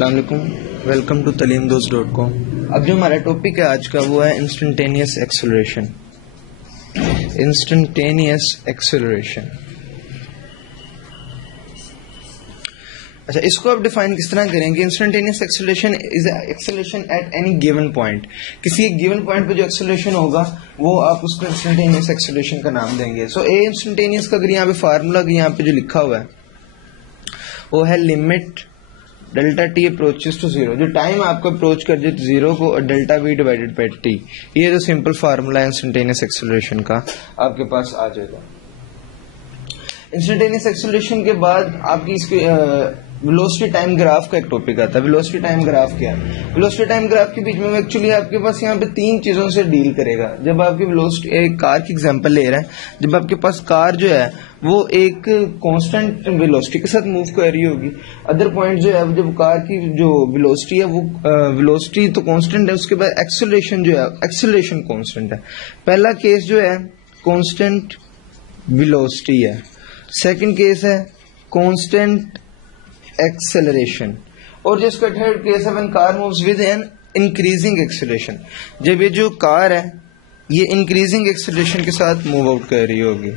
अस्सलाम वालेकुम, welcome to talimdost.com। अब जो हमारा टॉपिक है आज का वो है इंस्टेंटेनियस एक्सेलरेशन। इंस्टेंटेनियस एक्सेलरेशन, अच्छा इसको आप डिफाइन किस तरह करेंगे? Instantaneous acceleration is acceleration at any given point. किसी एक गिवन पॉइंट पे जो एक्सेलरेशन होगा वो आप उसको इंस्टेंटेनियस एक्सेलरेशन का नाम देंगे। सो ए इंस्टेंटेनियस का अगर यहाँ पे फार्मूला यहाँ पे जो लिखा हुआ है वो है limit delta T approaches to zero. जो टाइम आपको अप्रोच कर जाए जीरो को, और delta V divided by T, ये जो सिंपल फार्मूला है इंस्टेंटेनियस एक्सेलरेशन का आपके पास आ जाएगा। इंस्टेंटेनियस एक्सेलरेशन के बाद आपकी इसके वेलोसिटी टाइम ग्राफ का एक टॉपिक आता है। वेलोसिटी टाइम ग्राफ क्या है? वेलोसिटी टाइम ग्राफ के बीच में एक्चुअली आपके पास यहाँ पे तीन चीजों से डील करेगा। जब आपकी वेलोसिटी, एक कार की एग्जांपल ले रहा है, जब आपके पास कार जो है वो एक कांस्टेंट वेलोसिटी के साथ मूव कर रही होगी, अदर पॉइंट जो है जब कार की जो वेलोसिटी है वो वेलोसिटी तो कांस्टेंट है, उसके बाद एक्सेलरेशन जो है एक्सेलरेशन कांस्टेंट है। पहला केस जो है कांस्टेंट वेलोसिटी है, सेकंड केस है कांस्टेंट एक्सेलरेशन, और जिसका थर्ड केस है when car moves with an increasing acceleration. जब ये जो कार है ये इंक्रीजिंग एक्सेलरेशन के साथ मूव आउट कर रही होगी,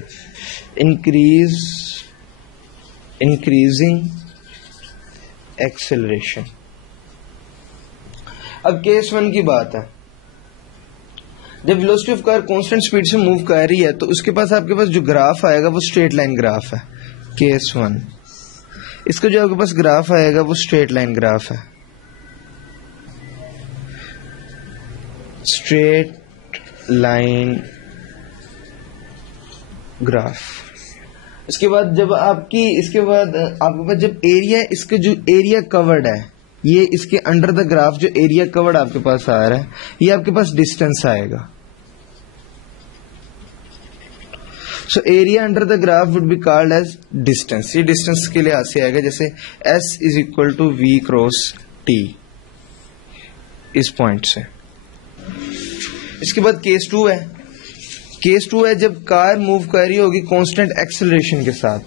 इंक्रीजिंग एक्सेलरेशन। अब केस वन की बात है, जब velocity of car constant speed से मूव कर रही है तो उसके पास आपके पास जो ग्राफ आएगा वो स्ट्रेट लाइन ग्राफ है। केस वन, इसका जो आपके पास ग्राफ आएगा वो स्ट्रेट लाइन ग्राफ है, स्ट्रेट लाइन ग्राफ। इसके बाद जब आपकी, इसके बाद आपके पास जब एरिया, इसके जो एरिया कवर्ड है, ये इसके अंडर द ग्राफ जो एरिया कवर्ड आपके पास आ रहा है, ये आपके पास डिस्टेंस आएगा। So area under the graph would be called as distance. ये डिस्टेंस के लिए ऐसे आएगा जैसे S is equal to V cross T इस पॉइंट से। इसके बाद केस टू है। केस टू है जब कार मूव कर रही होगी कांस्टेंट एक्सेलरेशन के साथ।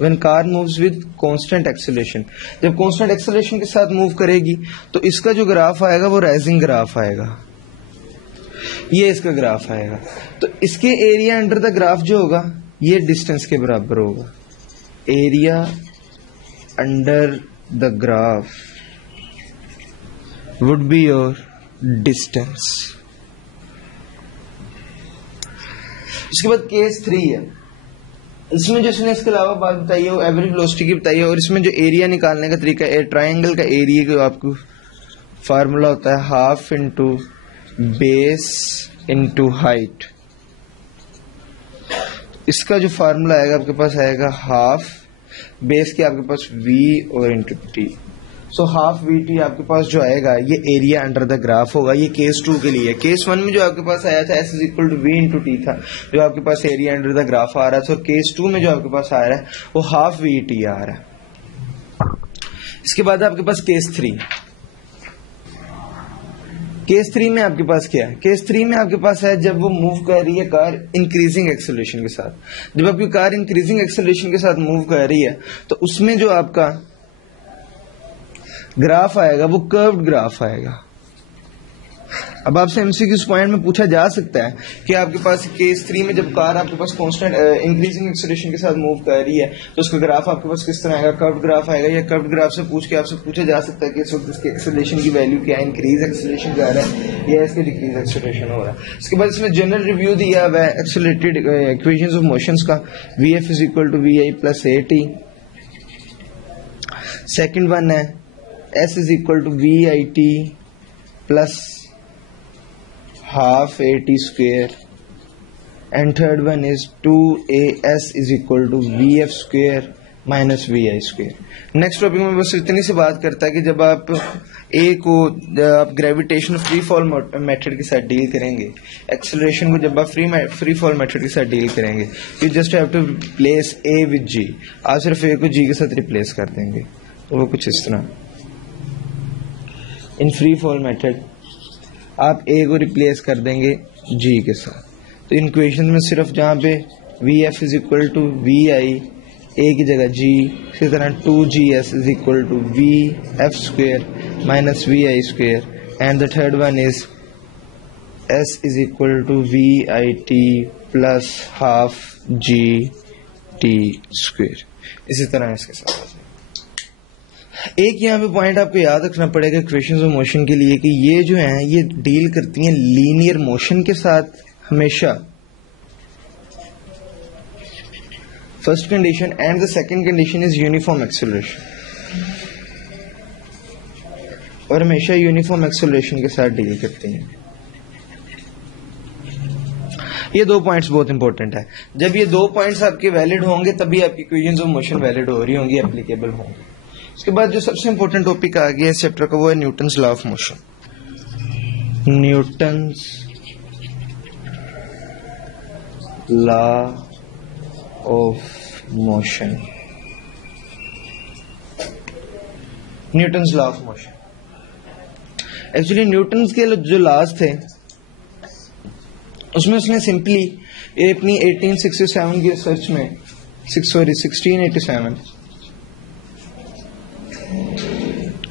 When car moves with constant acceleration, जब कांस्टेंट एक्सेलरेशन के साथ मूव करेगी तो इसका जो ग्राफ आएगा वो राइजिंग ग्राफ आएगा, ये इसका ग्राफ आएगा। तो इसके एरिया अंडर द ग्राफ जो होगा ये डिस्टेंस के बराबर होगा। Area under the graph would be your distance. इसके बाद केस थ्री है। इसमें जो इसने इसके अलावा बात बताई है वो एवरेज वेलोसिटी की बताई है, और इसमें जो एरिया निकालने का तरीका है, ट्रायंगल का एरिया का आपको फार्मूला होता है half into base into height. इसका जो फार्मूला आएगा आपके पास आएगा हाफ बेस के आपके पास v और into T. So half we T आपके पास जो आएगा ये एरिया अंडर द ग्राफ होगा। ये केस टू के लिए। केस वन में जो आपके पास आया था S is equal to V into T था, जो आपके पास एरिया अंडर द ग्राफ आ रहा था, और केस टू में जो आपके पास आ रहा है वो हाफ वी टी आ रहा है। इसके बाद आपके पास केस थ्री। केस थ्री में आपके पास क्या है? केस थ्री में आपके पास है जब वो मूव कर रही है कार इंक्रीजिंग एक्सेलरेशन के साथ। जब आपकी कार इंक्रीजिंग एक्सेलरेशन के साथ मूव कर रही है तो उसमें जो आपका ग्राफ आएगा वो कर्व्ड ग्राफ आएगा। अब आपसे एमसीक्यू पॉइंट में पूछा जा सकता है कि आपके पास केस थ्री में जब कार आपके पास कांस्टेंट इंक्रीजिंग एक्सेलरेशन के साथ मूव कर रही है तो उसका ग्राफ आपके पास किस तरह आएगा? कर्व्ड ग्राफ आएगा। या कर्व्ड ग्राफ से पूछ के आपसे पूछा जा सकता है कि इस वक्त इसके एक्सेलरेशन की वैल्यू क्या है, इंक्रीज एक्सेलरेशन जा रहा है या इसके डिक्रीज एक्सेलरेशन हो रहा है। इसके बाद इसमें जनरल रिव्यू दिया हुआ है एक्सेलरेटेड इक्वेशंस ऑफ मोशंस का, VF is equal to VI plus AT। Second one है S is equal to VIT plus half AT square, and third one is 2AS is equal to VF square minus VI square। Next topic में बस इतनी सी बात करता है कि जब आप A को आप ग्रेविटेशन फ्री फॉल मेथड के साथ डील करेंगे, एक्सेलरेशन को जब आप फ्री फॉल मेथड के साथ डील करेंगे, you just have to replace A with G। आप सिर्फ A को G के साथ रिप्लेस कर देंगे, तो वो कुछ इस तरह। इन फ्री फॉल मेथड आप A को रिप्लेस कर देंगे G के साथ। तो इन इक्वेशन में सिर्फ जहाँ पे VF is equal to VI A की जगह जी, इसी तरह 2GS is equal to V F square minus V I square and the third one is S is equal to V I T plus half G T square. इसी तरह इसके साथ एक यहाँ पे पॉइंट आपको याद रखना पड़ेगा इक्वेशंस ऑफ मोशन के लिए कि ये जो है ये डील करती हैं लीनियर मोशन के साथ हमेशा, first condition, and the second condition is uniform acceleration, और हमेशा यूनिफॉर्म एक्सेलरेशन के साथ डील करती हैं। ये दो पॉइंट्स बहुत इंपॉर्टेंट है। जब ये दो पॉइंट्स आपके वैलिड होंगे तभी आपकी इक्वेशंस ऑफ मोशन वैलिड हो रही होंगी, एप्लीकेबल होंगी। उसके बाद जो सबसे इंपॉर्टेंट टॉपिक आ गया इस चैप्टर का वो है Newton's law of motion. Newton's law of motion, Newton's law of motion. Actually Newton's के जो लॉज थे उसमें उसने सिंपली अपनी 1867 की रिसर्च में 1687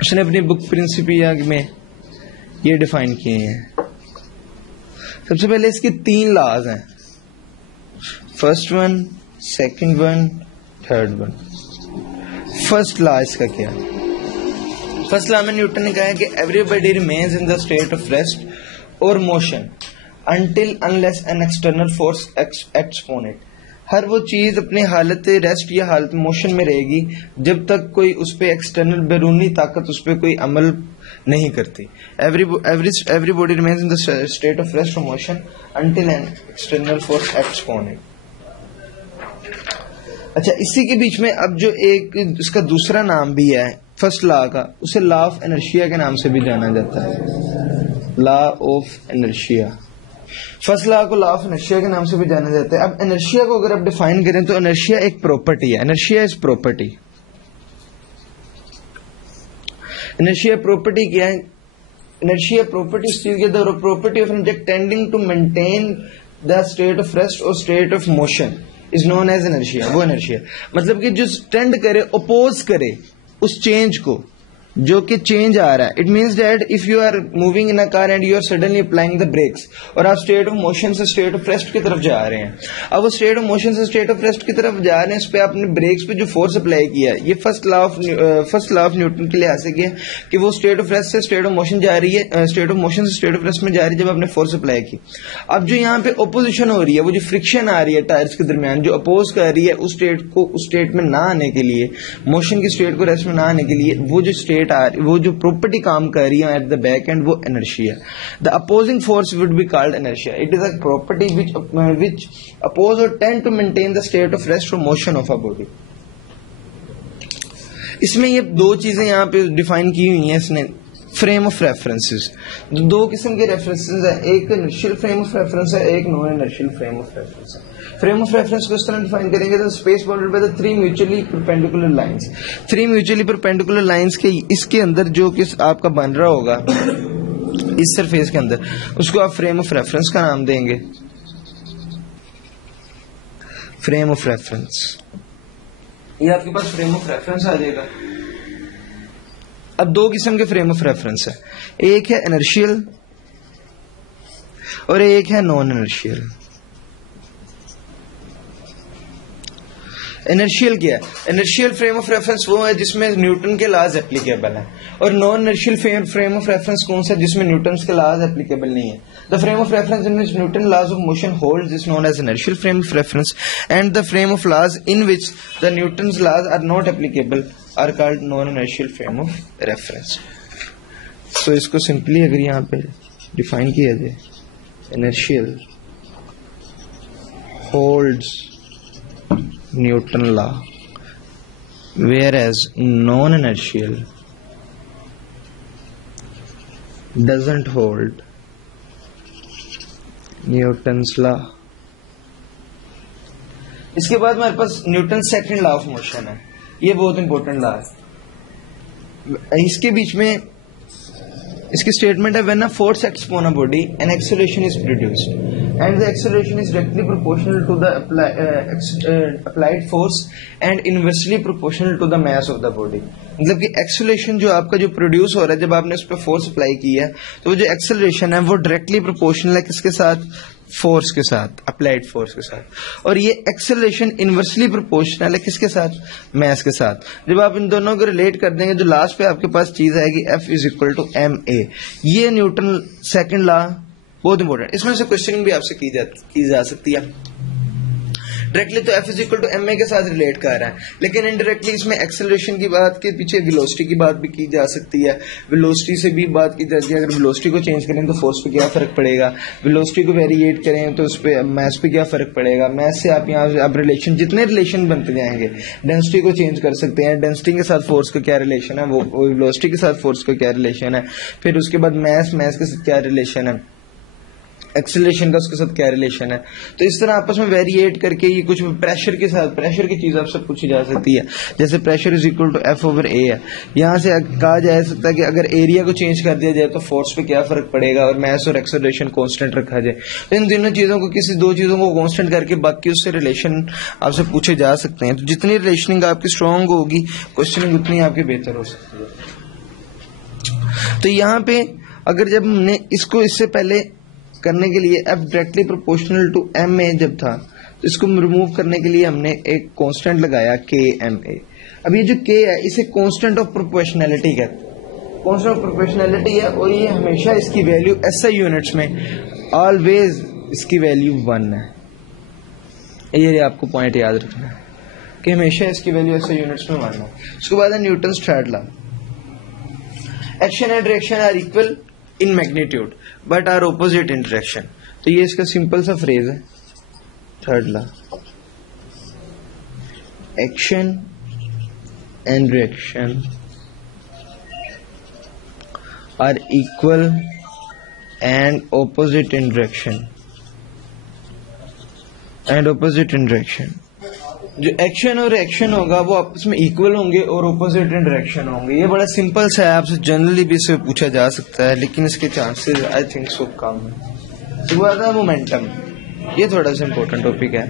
उसने अपनी बुक प्रिंसिपिया में ये डिफाइन किए हैं। सबसे पहले इसके 3 लॉज हैं, first one, second one, third one. First law इसका क्या है? फर्स्ट लॉ में न्यूटन ने कहा है कि everybody remains in the state of rest और motion until unless an external force acts on it। हर वो चीज अपनी हालत रेस्ट या हालत मोशन में रहेगी जब तक कोई उस पर एक्सटर्नल बैरूनी ताकत उस पर कोई अमल नहीं करती। Everybody remains in the state of rest और motion until an external force acts on it। अच्छा, इसी के बीच में अब जो एक इसका दूसरा नाम भी है फर्स्ट लॉ का, उसे लॉ ऑफ इनर्शिया के नाम से भी जाना जाता है। Law of inertia, first law को लॉ ऑफ इनर्शिया के नाम से भी जाना जाता है। अब इनर्शिया को अगर आप डिफाइन करें तो इनर्शिया एक प्रॉपर्टी है। Inertia is property. Inertia property क्या है? इनर्शिया प्रॉपर्टी इस चीज के property of object tending to maintain the state of rest और state of motion is known as inertia. वो इनर्शिया मतलब कि जो टेंड करे, अपोज करे उस चेंज को, जो कि चेंज आ रहा है। It means that if you are moving in a car and you are suddenly applying the brakes और आप स्टेट ऑफ मोशन से स्टेट ऑफ रेस्ट की तरफ जा रहे हैं। अब वो स्टेट ऑफ मोशन से स्टेट ऑफ रेस्ट की तरफ जा रहे हैं, इस पे आपने ब्रेक्स पे जो फोर्स अप्लाई किया है, ये फर्स्ट लॉ ऑफ न्यूटन के लिहाज से किया कि वो स्टेट ऑफ रेस्ट से स्टेट ऑफ मोशन जा रही है, स्टेट ऑफ मोशन से स्टेट ऑफ रेस्ट में जा रही है जब आपने फोर्स अप्लाई की। अब जो यहाँ पे ओपोजिशन हो रही है, वो जो फ्रिक्शन आ रही है टायर्स के दरमियान, जो अपोज कर रही है उस स्टेट को उस स्टेट में ना आने के लिए, मोशन की स्टेट को रेस्ट में ना आने के लिए, वो जो स्टेट आ रही, वो जो प्रॉपर्टी काम कर रही है एट द बैक एंड, वो inertia. The opposing force would be called inertia. It is a property which oppose or tend to maintain the state of rest or motion of a body। इसमें ये दो चीजें यहाँ पे define की हुई हैं इसने, फ्रेम ऑफ रेफरेंसेस। दो किस्म के रेफरेंसेस है, एक इनर्शियल फ्रेम ऑफ रेफरेंस है, एक non inertial frame of reference है। फ्रेम ऑफ रेफरेंस को इस तरह डिफाइन करेंगे तो space bounded by the 3 mutually perpendicular lines. 3 mutually perpendicular lines के इसके अंदर जो कि आपका बन रहा होगा इस सरफेस के अंदर, उसको आप फ्रेम ऑफ रेफरेंस का नाम देंगे। फ्रेम ऑफ रेफरेंस, ये आपके पास फ्रेम ऑफ रेफरेंस आ जाएगा। अब दो किस्म के फ्रेम ऑफ रेफरेंस है, एक है इनर्शियल और एक है नॉन इनर्शियल। इनर्शियल क्या है? इनर्शियल फ्रेम ऑफ रेफरेंस वो है जिसमें न्यूटन के लॉज एप्लीकेबल है, और non inertial frame of reference कौन सा? जिसमें न्यूटन के लॉज एप्लीकेबल नहीं है। The frame of reference in which Newton laws of motion holds is known as inertial frame of reference, and the frame of laws in which the Newton laws are not applicable are called non inertial frame of reference. तो इसको simply अगर यहाँ पे define किया जाए, inertial holds Newton law, whereas non-inertial doesn't hold Newton's law। इसके बाद हमारे पास Newton second law of motion है, ये बहुत इंपॉर्टेंट लॉ है। इसके बीच में इसकी स्टेटमेंट है, when a force acts on a body an acceleration is produced. and the acceleration is directly proportional to the applied force and inversely proportional to the mass of the body. मतलब कि acceleration जो आपका जो produce हो रहा है जब आपने उस पर फोर्स अप्लाई की है तो वो जो एक्सेलरेशन है वो डायरेक्टली प्रोपोर्शनल है किसके साथ, फोर्स के साथ, अप्लाइड फोर्स के साथ, और ये एक्सेलरेशन इनवर्सली प्रोपोर्शनल है किसके साथ, मैस के साथ। जब आप इन दोनों को रिलेट कर देंगे जो लास्ट पे आपके पास चीज आएगी F is equal to ma, ये न्यूटन सेकंड लॉ बहुत इंपॉर्टेंट। इसमें से क्वेश्चनिंग भी आपसे की जा सकती है। डायरेक्टली तो F is equal to ma के साथ रिलेट कर रहा है, लेकिन इनडायरेक्टली इसमें एक्सेलरेशन की बात के पीछे वेलोसिटी की बात भी की जा सकती है, वेलोसिटी से भी बात की जाती है। अगर वेलोसिटी को चेंज करें तो फोर्स पे क्या फर्क पड़ेगा, वेलोसिटी को वेरिएट करें तो उस पर मैस पे क्या फर्क पड़ेगा, मैस से आप यहाँ आप रिलेशन जितने रिलेशन बनते जाएंगे, डेंसिटी को चेंज कर सकते हैं, डेंसिटी के साथ फोर्स का क्या रिलेशन है, वो वेलोसिटी के साथ फोर्स का क्या रिलेशन है, फिर उसके बाद मैस के साथ क्या रिलेशन है, एक्सेलरेशन का उसके साथ क्या रिलेशन है। तो इस तरह आपस में वेरिएट करके ये कुछ प्रेशर के साथ, प्रेशर की चीज आपसे पूछी जा सकती है, जैसे pressure is equal to F over A है। यहाँ से कहा जा सकता है कि अगर एरिया को चेंज कर दिया जाए तो फोर्स पे क्या फर्क पड़ेगा और मैस और एक्सेलरेशन कांस्टेंट रखा जाए। तो इन दोनों चीजों को, किसी दो चीजों को कांस्टेंट करके बाकी उससे रिलेशन आपसे पूछे जा सकते हैं। तो जितनी रिलेशनिंग आपकी स्ट्रांग होगी क्वेश्चनिंग उतनी आपकी बेहतर हो सकती है। तो यहाँ पे अगर जब हमने इसको इससे पहले करने के लिए F directly proportional to ma जब था तो इसको रिमूव करने के लिए हमने एक कांस्टेंट लगाया kma। अब ये जो k है इसे कांस्टेंट ऑफ प्रोपोर्शनैलिटी कहते हैं, कांस्टेंट ऑफ प्रोपोर्शनैलिटी है और ये हमेशा इसकी वैल्यू SI यूनिट्स में ऑलवेज इसकी वैल्यू 1 है। ये आपको पॉइंट याद रखना है कि हमेशा इसकी वैल्यू SI यूनिट्स में 1 है। उसके बाद है Newton's third law, action and reaction are equal in magnitude but are opposite in direction. तो ये इसका सिंपल सा फ्रेज है, third law, action and reaction are equal and opposite in direction, and opposite in direction. जो action और reaction होगा वो आपस में इक्वल होंगे और ऑपोजिट इन डायरेक्शन होंगे। ये बड़ा सिंपल सा है, आपसे जनरली भी इससे पूछा जा सकता है लेकिन इसके चांसेस आई थिंक सो कम है। तो वो आता है मोमेंटम, ये थोड़ा सा इंपॉर्टेंट टॉपिक है।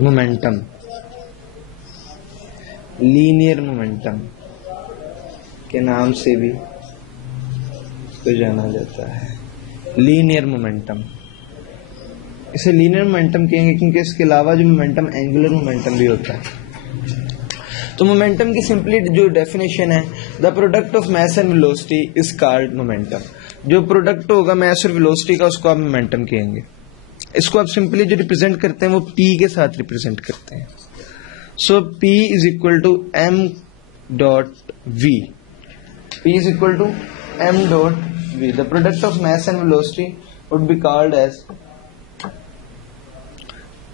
मोमेंटम, लीनियर मोमेंटम के नाम से भी तो जाना जाता है, लीनियर मोमेंटम। इसे लीनियर मोमेंटम कहेंगे क्योंकि इसके अलावा जो मोमेंटम एंगुलर मोमेंटम भी होता है। तो मोमेंटम की सिंपली जो डेफिनेशन है, the product of mass and velocity is called momentum. जो प्रोडक्ट होगा मैस और वेलोसिटी का उसको आप मोमेंटम कहेंगे। इसको आप सिंपली जो रिप्रेजेंट करते हैं वो P के साथ रिप्रेजेंट करते हैं। So P is equal to m dot v, P is equal to m dot v। The product of mass and velocity would be called as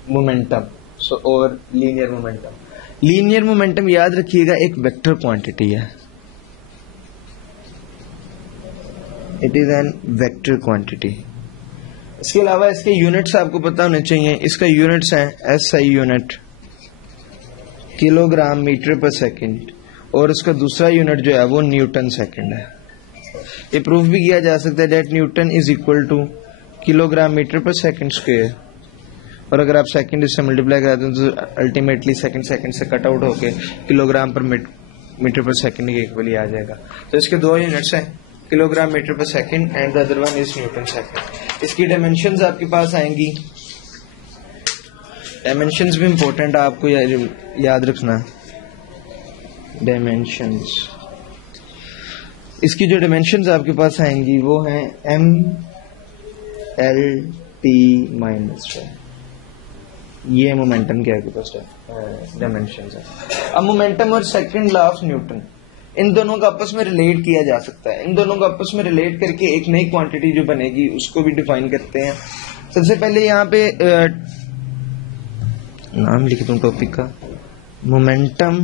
momentum, so और linear momentum. Linear momentum याद रखिएगा एक vector quantity है, it is an vector quantity. इसके अलावा इसके units आपको पता होने चाहिए। इसका यूनिट्स हैं SI unit kilogram metre per second, और उसका दूसरा यूनिट जो है वो न्यूटन सेकंड है। ये प्रूफ भी किया जा सकता है that Newton is equal to kilogram metre per second square, और अगर आप सेकंड इससे मल्टीप्लाई कराते हैं तो अल्टीमेटली सेकंड से कट आउट होके kilogram per metre per second के इक्वली आ जाएगा। तो इसके दो यूनिट्स हैं, kilogram metre per second and the other one is Newton second. इसकी डायमेंशंस आपके पास आएंगी, डायमेंशंस भी इंपॉर्टेंट है, आपको याद रखना डायमेंशंस। इसकी जो डायमेंशंस आपके पास आएंगी वो हैं m l t माइनस, ये मोमेंटम के आपके पास डायमेंशंस है। अब मोमेंटम और सेकंड लॉ ऑफ न्यूटन, इन दोनों को आपस में रिलेट किया जा सकता है। इन दोनों को आपस में रिलेट करके एक नई क्वांटिटी जो बनेगी उसको भी डिफाइन करते हैं। सबसे पहले यहाँ पे नाम लिख दूं टॉपिक का, momentum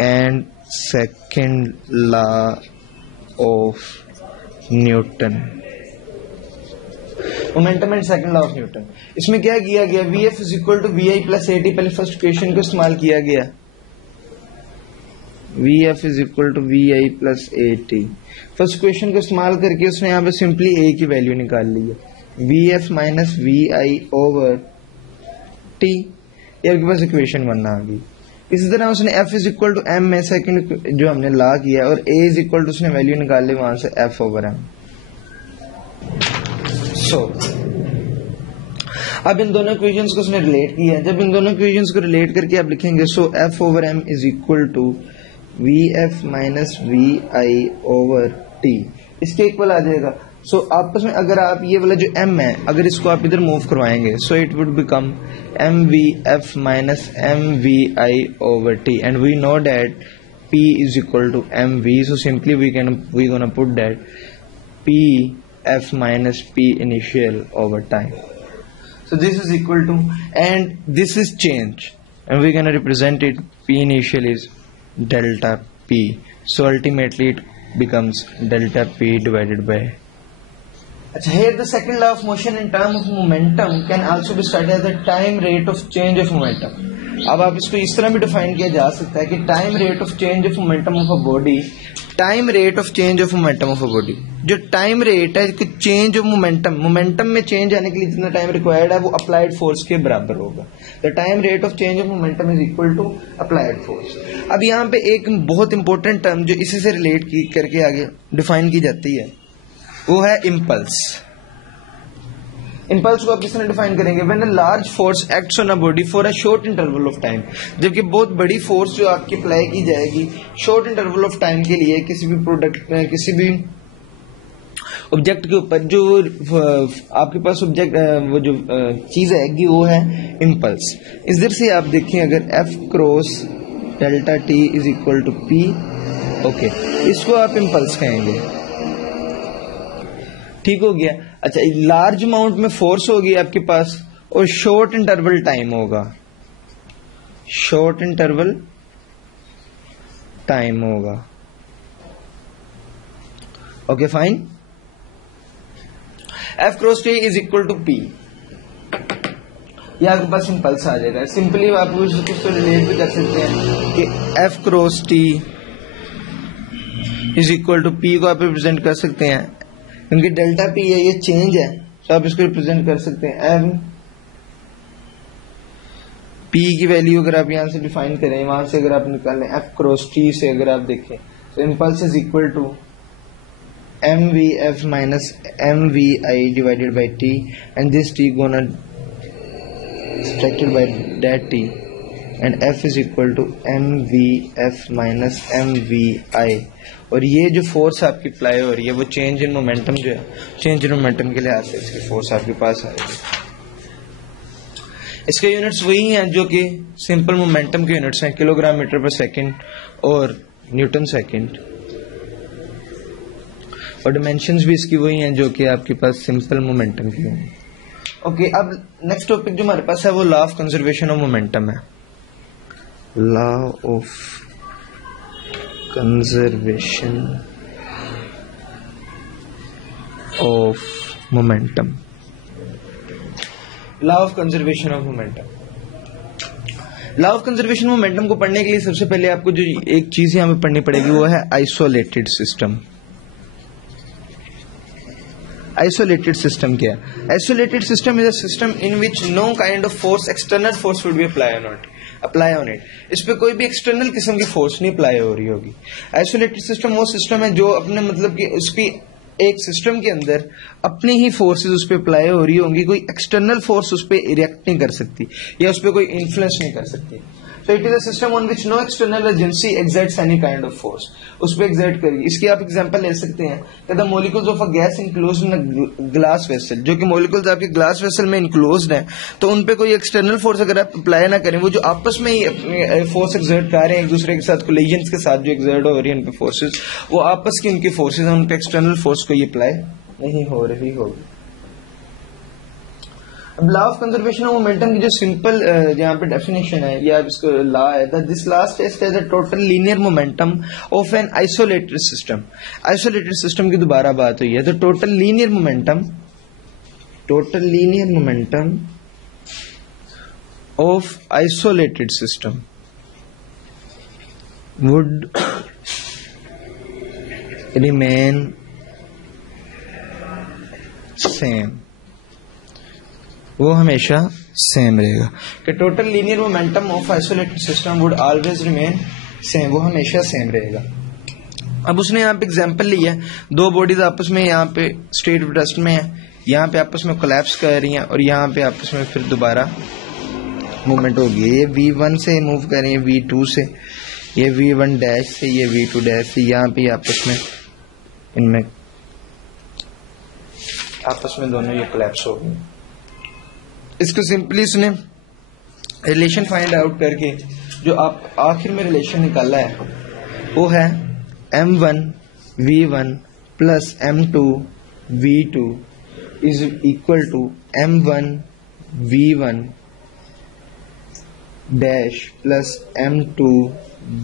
and second law of Newton. Momentum and second law of Newton, इसमें क्या किया गया, VF is equal to VI plus AT, पहले फर्स्ट इक्वेशन को इस्तेमाल किया गया। V F is equal to V I plus A T. First equation को इस्तेमाल करके उसने यहाँ पे सिंपली ए की वैल्यू निकाल ली है, V F minus V I over T, ये आपके पास इक्वेशन 1 आ गई। इसी तरह उसने f is equal to m में सेकंड जो हमने ला किया और a इज इक्वल टू उसने वैल्यू निकाल ली वहां से f ओवर m। सो अब इन दोनों इक्वेशंस को उसने रिलेट किया, जब इन दोनों इक्वेशंस को रिलेट करके आप लिखेंगे so f over m is equal to V F minus V I over T, इसके इक्वल आ जाएगा। सो आपस में अगर आप ये वाला जो m है अगर इसको आप इधर मूव करवाएंगे so it would become M V F minus M V I over T and we know that p is equal to mv, so simply we gonna put that p f minus p initial over time. So this is equal to, and this is change and we're gonna represent it, p initial is delta p, so ultimately it becomes delta p divided by. Here the second law of motion in term of momentum can also be studied as the time rate of change of momentum. अब आप इसको इस तरह भी define किया जा सकता है कि time rate of change of momentum of a body, time rate of change of momentum of a body, जो टाइम रेट है कि चेंज ऑफ मोमेंटम में चेंज आने के लिए जितना टाइम रिक्वायर्ड है वो अप्लाइड फोर्स के बराबर होगा। The time rate of change of momentum is equal to applied force. अब यहाँ पे एक बहुत इंपॉर्टेंट टर्म जो इसी से रिलेट करके आगे डिफाइन की जाती है वो है इम्पल्स। इम्पल्स को आप किस तरह डिफाइन करेंगे, when a large force acts on a body for a short interval of time, जबकि बहुत बड़ी फोर्स जो आपकी अप्लाई की जाएगी शॉर्ट इंटरवल ऑफ टाइम के लिए किसी भी किसी भी ऑब्जेक्ट के ऊपर, जो आपके पास ऑब्जेक्ट वो जो चीज आएगी वो है इम्पल्स। इधर से आप देखें अगर F cross delta T is equal to P, okay, इसको आप इम्पल्स कहेंगे, ठीक हो गया। अच्छा, लार्ज अमाउंट में फोर्स होगी आपके पास और शॉर्ट इंटरवल टाइम होगा, शॉर्ट इंटरवल टाइम होगा, okay fine. F cross T is equal to P, ये आपके पास इम्पल्स आ जाएगा। सिंपली आप उसको रिलेट भी कर सकते हैं कि F cross T is equal to P को आप रिप्रेजेंट कर सकते हैं क्योंकि डेल्टा पी है, ये चेंज है, तो आप इसको रिप्रेजेंट कर सकते हैं एम पी की वैल्यू अगर आप यहां से डिफाइन करें, वहां से अगर आप निकालें एफ क्रॉस टी से अगर आप देखें तो impulse is equal to M V F minus M V I divided by T and this T gonna subtracted by that t and f is equal to mvf minus mvi, और ये जो force आपकी apply हो रही है वो change in momentum जो है, चेंज इन मोमेंटम के लिहाज से इसकी फोर्स आपके पास आएगी। इसके यूनिट्स वही हैं जो कि सिंपल मोमेंटम के यूनिट्स हैं, किलोग्राम मीटर पर सेकंड और न्यूटन सेकंड, और डिमेंशंस भी इसकी वही हैं जो कि आपके पास सिंपल मोमेंटम की हैं। ओके, अब नेक्स्ट टॉपिक जो हमारे पास है वो law of conservation of momentum है। Law of conservation of momentum, law of conservation of momentum. Law of conservation of momentum को पढ़ने के लिए सबसे पहले आपको जो एक चीज यहां पे पढ़नी पड़ेगी वो है आइसोलेटेड सिस्टम। Isolated system क्या है? Isolated system is a system in which no kind of force, external force would be apply on it. इस पे कोई भी एक्सटर्नल किस्म की फोर्स नहीं अप्लाई हो रही होगी। आइसोलेटेड सिस्टम वो सिस्टम है जो अपने मतलब कि उसकी एक सिस्टम के अंदर अपनी ही फोर्सेस उस पर अप्लाई हो रही होंगी, कोई एक्सटर्नल फोर्स उस पर रिएक्ट नहीं कर सकती या उस पर कोई इन्फ्लुएंस नहीं कर सकती। So it is a system on which no external agency exerts any kind of force, उस पर exert करेगी। इसकी आप एग्जांपल ले सकते हैं कि the molecules of a gas enclosed in a glass vessel, जो कि molecules आपके ग्लास वेसल में enclosed हैं, तो उन पे कोई एक्सटर्नल फोर्स अगर आप अप्लाई ना करें, वो जो आपस में ही फोर्स एक्सर्ट कर रहे हैं एक दूसरे के साथ, कोलिजन्स के साथ जो एक्सर्ट हो रही है उन पे फोर्सेज, वो आपस की उनकी फोर्सेज हैं, उन पे एक्सटर्नल फोर्स कोई अप्लाई नहीं हो रही होगी। अब law of conservation of momentum की जो सिंपल यहाँ पे डेफिनेशन है या इसको लॉ है, that this law states that the total linear momentum of an isolated system. Isolated system की दोबारा बात हुई है, तो total linear momentum of isolated system would remain same, वो हमेशा सेम रहेगा। कि total linear momentum of isolated system would always remain same, वो हमेशा सेम रहेगा। अब उसने यहाँ पे एग्जांपल लिया है, दो बॉडीज आपस में यहाँ पे स्टेट ऑफ रेस्ट में है, यहाँ पे आपस में कोलैप्स कर रही हैं और यहाँ पे आपस में फिर दोबारा मूवमेंट होगी। ये V1 से मूव कर रही है V2 से, ये V1 डैश से, ये V2 डैश से, यहाँ पे आपस में इनमें आपस में दोनों ये कोलैप्स हो गई। इसको सिंपली इसने रिलेशन फाइंड आउट करके जो आप आखिर में रिलेशन निकाला है वो है M1 V1 plus M2 V2 is equal to M1 V1 dash plus M2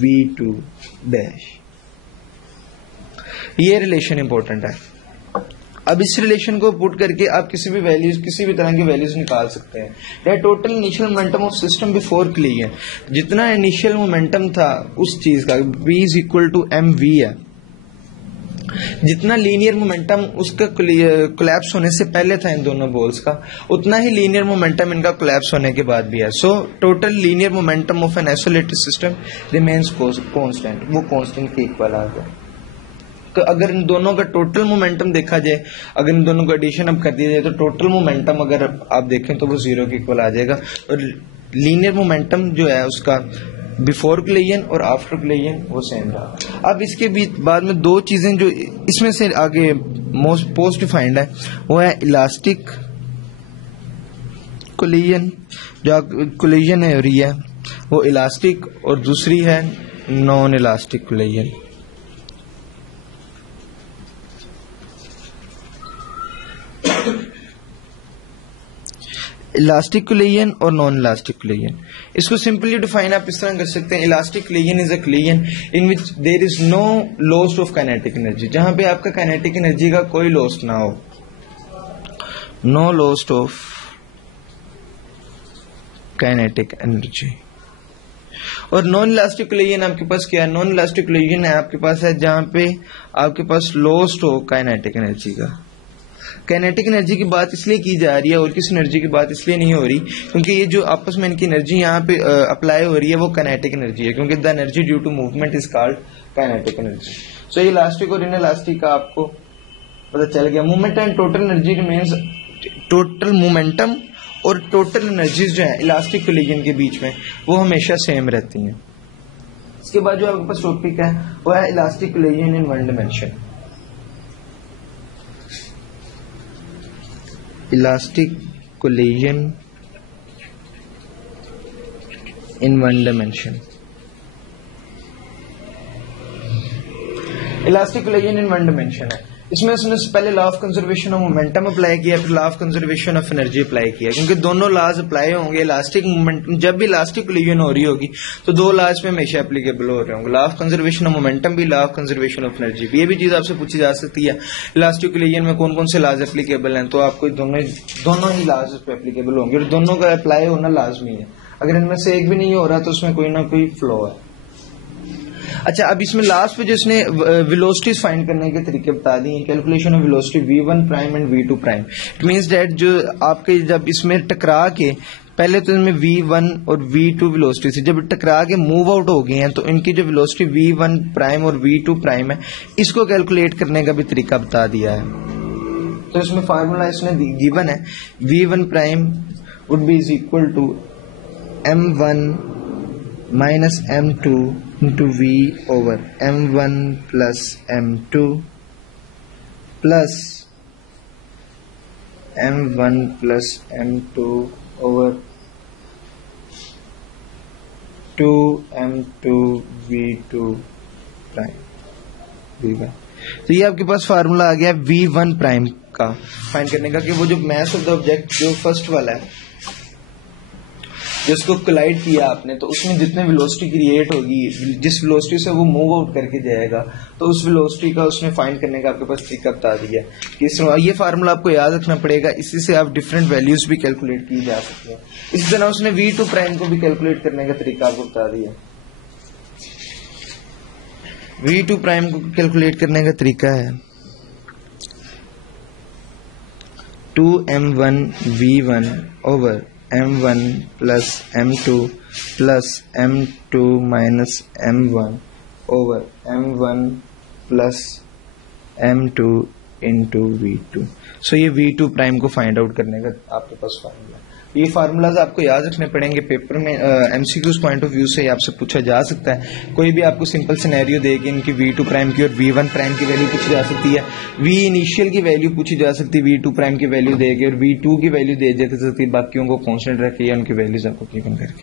V2 dash. ये रिलेशन इंपॉर्टेंट है। अब इस रिलेशन को पुट करके आप किसी भी वैल्यूज, किसी भी तरह की वैल्यूज निकाल सकते हैं। या total initial momentum of system before clear, जितना इनिशियल मोमेंटम था उस चीज का V is equal to mv है, जितना लीनियर मोमेंटम उसका कोलैप्स होने से पहले था इन दोनों बॉल्स का, उतना ही लीनियर मोमेंटम इनका कोलैप्स होने के बाद भी है। So total linear momentum of an isolated system remains constant, वो कांस्टेंट के इक्वल आ गया। तो अगर इन दोनों का टोटल मोमेंटम देखा जाए, अगर इन दोनों का एडिशन अब कर दिया जाए तो टोटल मोमेंटम अगर आप देखें तो वो 0 के इक्वल आ जाएगा। और लीनियर मोमेंटम जो है उसका बिफोर कोलिजन और आफ्टर कोलिजन वो सेम रहा। अब इसके बीच बाद में दो चीजें जो इसमें से आगे मोस्ट पोस्ट डिफाइंड है वो है इलास्टिक कोलिजन, जो कोलिजन है हो रही है वो इलास्टिक, और दूसरी है non elastic collision. Elastic collision और नॉन इलास्टिक कोलिजन, इसको सिंपली डिफाइन आप इस तरह कर सकते हैं। Elastic collision is a collision in which there is no loss of kinetic energy, जहां पे आपका काइनेटिक एनर्जी का कोई लॉस ना हो, no loss of kinetic energy. और नॉन इलास्टिक कोलिजन आपके पास क्या है? नॉन इलास्टिक कोलिजन है आपके पास है जहां पे आपके पास लॉस हो काइनेटिक एनर्जी का। काइनेटिक एनर्जी की बात इसलिए की जा रही है और किस एनर्जी की बात इसलिए नहीं हो रही क्योंकि ये जो आपस में इनकी एनर्जी यहाँ पे अप्लाई हो रही है वो काइनेटिक एनर्जी है, क्योंकि the energy due to movement is called kinetic energy. So ये इलास्टिक और इनइलास्टिक का आपको पता चल गया। Movement and total energy means total momentum और टोटल एनर्जीज जो है इलास्टिक कोलिजन के बीच में वो हमेशा सेम रहती हैं। इसके बाद जो आपके पास टॉपिक है वो है elastic collision in one dimension. Elastic collision in one dimension. Elastic collision in one dimension है, इसमें उसने पहले law of conservation of momentum apply किया, फिर law of conservation of energy apply किया, क्योंकि दोनों लॉज अप्लाई होंगे। इलास्टिक मोमेंटम जब भी इलास्टिक कोलिजन हो रही होगी तो दो लॉज पे हमेशा एप्लीकेबल हो रहे होंगे, law of conservation of momentum भी, law of conservation of energy भी। ये भी चीज आपसे पूछी जा सकती है इलास्टिक कोलिजन में कौन कौन से लॉज एप्लीकेबल हैं, तो आपको दोनों ही लॉज पे एप्लीकेबल होंगे और दोनों का अप्लाई होना लाजमी है। अगर इनमें से एक भी नहीं हो रहा तो उसमें कोई ना कोई फ्लॉ है। अच्छा, अब इसमें लास्ट पे जिसने वेलोसिटीज फाइंड करने के तरीके बता दिए, calculation of velocity V1 prime and V2 prime. It means that जो आपके जब इसमें टकरा के पहले तो इनमें V1 और V2 वेलोसिटी थी, जब टकरा के मूव आउट हो गए हैं तो इनकी जो वेलोसिटी V1 प्राइम और V2 प्राइम है इसको कैलकुलेट करने का भी तरीका बता दिया है। तो इसमें फार्मूला इसने गिवन है, V1 prime would be is equal to M1 minus M2 into V over M1 plus M2 plus M1 plus M2 over 2M2 V2 prime V1। तो ये आपके पास फार्मूला आ गया V1 प्राइम का फाइंड करने का, कि वो जो मास ऑफ द ऑब्जेक्ट जो फर्स्ट वाला है जिसको कोलाइड किया आपने, तो उसमें जितने वेलोसिटी क्रिएट होगी, जिस वेलोसिटी से वो मूव आउट करके जाएगा, तो उस वेलोसिटी का उसने फाइंड करने का आपके पास तरीका बता दिया कि ये फार्मूला आपको याद रखना पड़ेगा। इसी से आप डिफरेंट वैल्यूज भी कैलकुलेट की जा सकती है। इसी तरह उसने V2 प्राइम को भी कैलकुलेट करने का तरीका आपको बता दिया। V2 प्राइम को कैलकुलेट करने का तरीका है 2m1 v1 over m1 plus m2 plus m2 minus m1 over m1 plus m2 into V2। सो ये V2 प्राइम को फाइंड आउट करने का आपके पास फार्मूला। ये फार्मूलाज आपको याद रखने पड़ेंगे, पेपर में एमसीक्यूज पॉइंट ऑफ व्यू से आपसे पूछा जा सकता है। कोई भी आपको सिंपल सिनेरियो दे के इनकी V2 प्राइम की और V1 प्राइम की वैल्यू पूछी जा सकती है, V इनिशियल की वैल्यू पूछी जा सकती है, V2 प्राइम की वैल्यू दे के और V2 की वैल्यू दे सकती है, बाकियों को कॉन्स्टेंट रखे या उनकी वैल्यूज आपको गिवन करके।